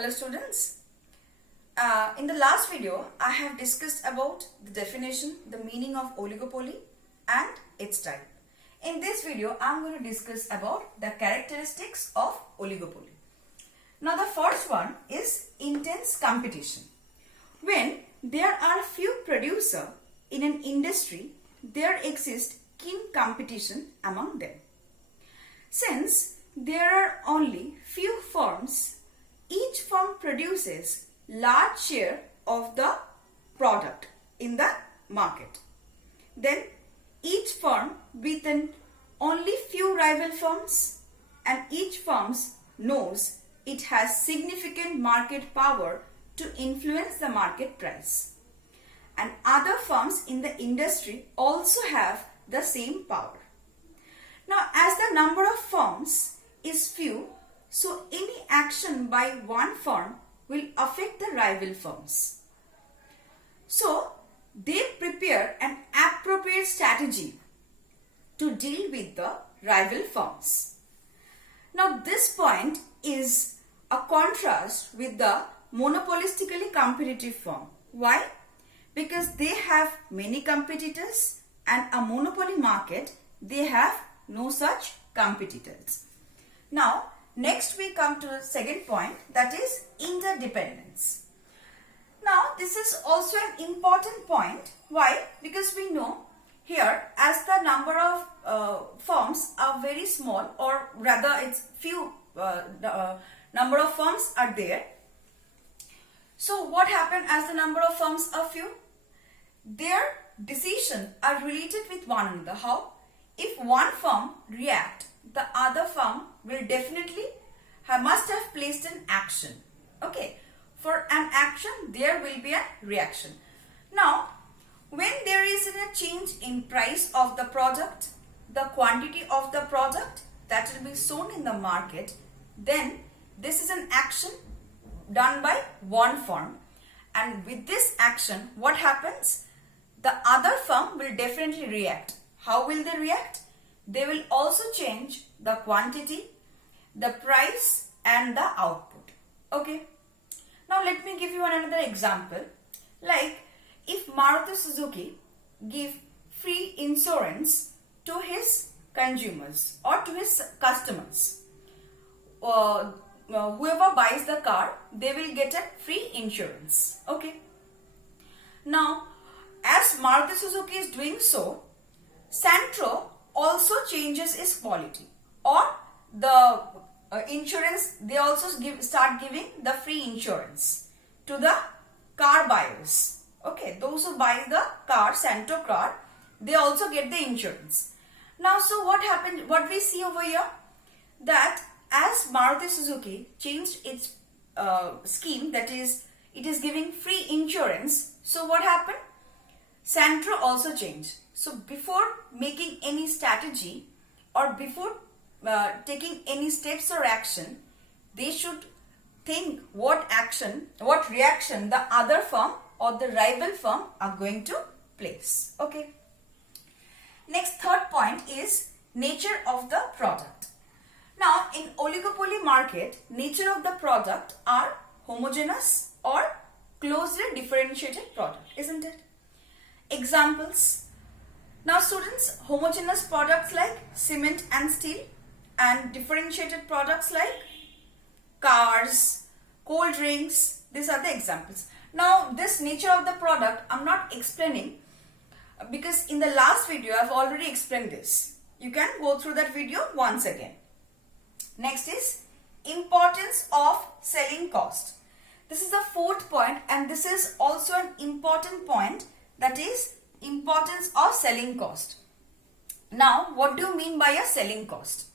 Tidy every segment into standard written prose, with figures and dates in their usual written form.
Hello students. In the last video, I have discussed about the definition, the meaning of oligopoly and its type. In this video, I am going to discuss about the characteristics of oligopoly. Now the first one is intense competition. When there are few producers in an industry, there exists keen competition among them. Since there are only few firms, each firm produces large share of the product in the market. Then each firm with only few rival firms, and each firm knows it has significant market power to influence the market price. And other firms in the industry also have the same power. Now, as the number of firms is few, so any action by one firm will affect the rival firms. So, they prepare an appropriate strategy to deal with the rival firms. Now, this point is a contrast with the monopolistically competitive firm. Why? Because they have many competitors, and a monopoly market, they have no such competitors. Now, next we come to the second point, that is interdependence. Now, this is also an important point. Why? Because we know here, as the number of firms are very small, or rather it's few number of firms are there. So what happened as the number of firms are few? Their decisions are related with one another. How? If one firm reacts, the other firm will definitely must have placed an action. Okay. For an action, there will be a reaction. Now, when there is a change in price of the product, the quantity of the product that will be sold in the market, then this is an action done by one firm. And with this action, what happens? The other firm will definitely react. How will they react? They will also change the quantity, the price and the output. Okay. Now let me give you another example. Like if Maruti Suzuki give free insurance to his consumers or to his customers, whoever buys the car, they will get a free insurance. Okay. Now, as Maruti Suzuki is doing so, Santro also changes its quality, or the insurance, they also start giving the free insurance to the car buyers. Okay, those who buy the car, Santro car, they also get the insurance. Now, so what happened, what we see over here, that as Maruti Suzuki changed its scheme, that is, it is giving free insurance. So what happened? Santro also changed. So before making any strategy or before taking any steps or action, they should think what reaction the other firm or the rival firm are going to place. Okay. Next, third point is nature of the product. Now, in oligopoly market, nature of the product are homogeneous or closely differentiated product, isn't it? Examples. Now students, homogeneous products like cement and steel, and differentiated products like cars, cold drinks, these are the examples. Now this nature of the product I am not explaining because in the last video I have already explained this. You can go through that video once again. Next is importance of selling cost. This is the fourth point, and this is also an important point, that is importance of selling cost. Now, what do you mean by a selling cost?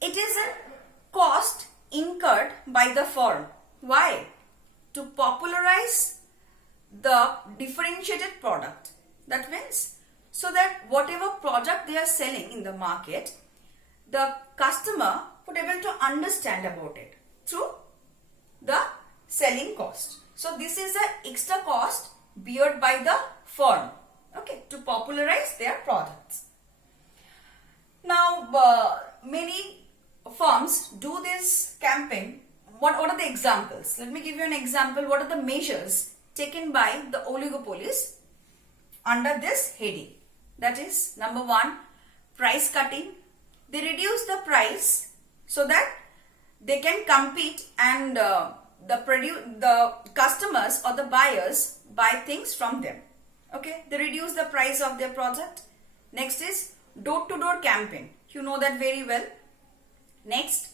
It is a cost incurred by the firm. Why? To popularize the differentiated product. That means, so that whatever product they are selling in the market, the customer would be able to understand about it through the selling cost. So this is an extra cost beared by the firm, okay, to popularize their products. Now, many firms do this campaign what are the examples? Let me give you an example. What are the measures taken by the oligopolies under this heading? That is, number 1, price cutting. They reduce the price so that they can compete and the customers or the buyers buy things from them. Okay, they reduce the price of their product. Next is door-to-door campaign. You know that very well. Next,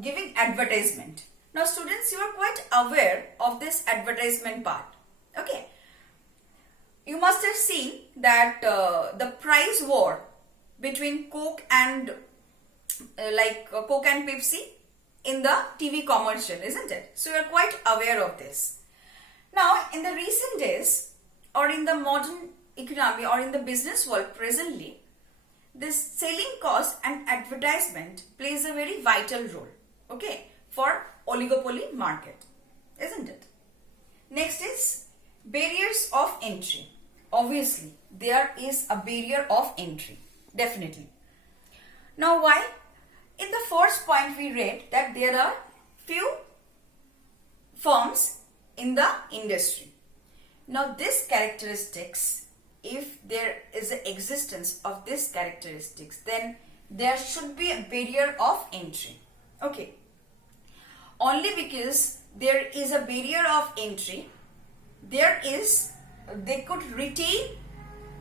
giving advertisement. Now students, you are quite aware of this advertisement part. Okay, you must have seen that the price war between Coke and Coke and Pepsi in the TV commercial, isn't it? So you are quite aware of this. Now in the recent days, or in the modern economy, or in the business world presently, this selling cost and advertisement plays a very vital role, okay, for oligopoly market, isn't it? Next is barriers of entry. Obviously, there is a barrier of entry, definitely. Now why? In the first point we read that there are few firms in the industry. Now this characteristics, if there is an existence of this characteristics, then there should be a barrier of entry. Okay. Only because there is a barrier of entry, they could retain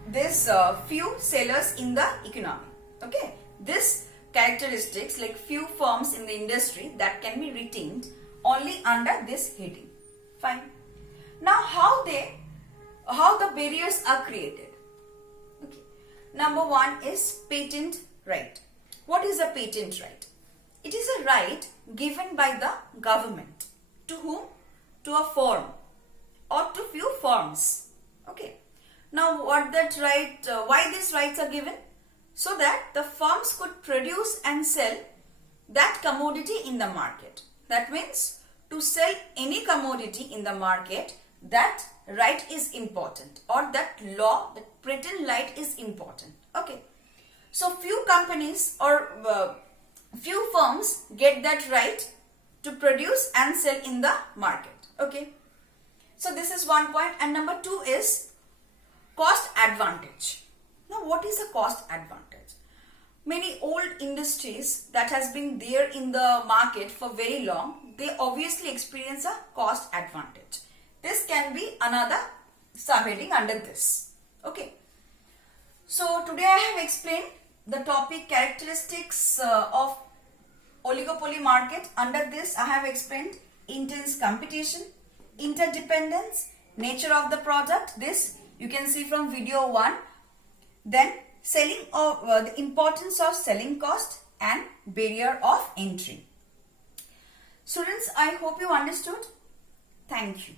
this few sellers in the economy. Okay. This characteristics, like few firms in the industry, that can be retained only under this heading. Fine. Now how the barriers are created? Okay. Number 1 is patent right. What is a patent right? It is a right given by the government. To whom? To a firm or to few firms. Okay. Now what that right, why these rights are given? So that the firms could produce and sell that commodity in the market. That means to sell any commodity in the market, that right is important, or that law, that patent right is important. Okay. So few companies or few firms get that right to produce and sell in the market. Okay. So this is one point. And number 2 is cost advantage. Now what is a cost advantage? Many old industries that has been there in the market for very long, they obviously experience a cost advantage. This can be another subheading under this. Okay. So today I have explained the topic characteristics of oligopoly market. Under this I have explained intense competition, interdependence, nature of the product. This you can see from video 1. Then selling of the importance of selling cost and barrier of entry. Students, I hope you understood. Thank you.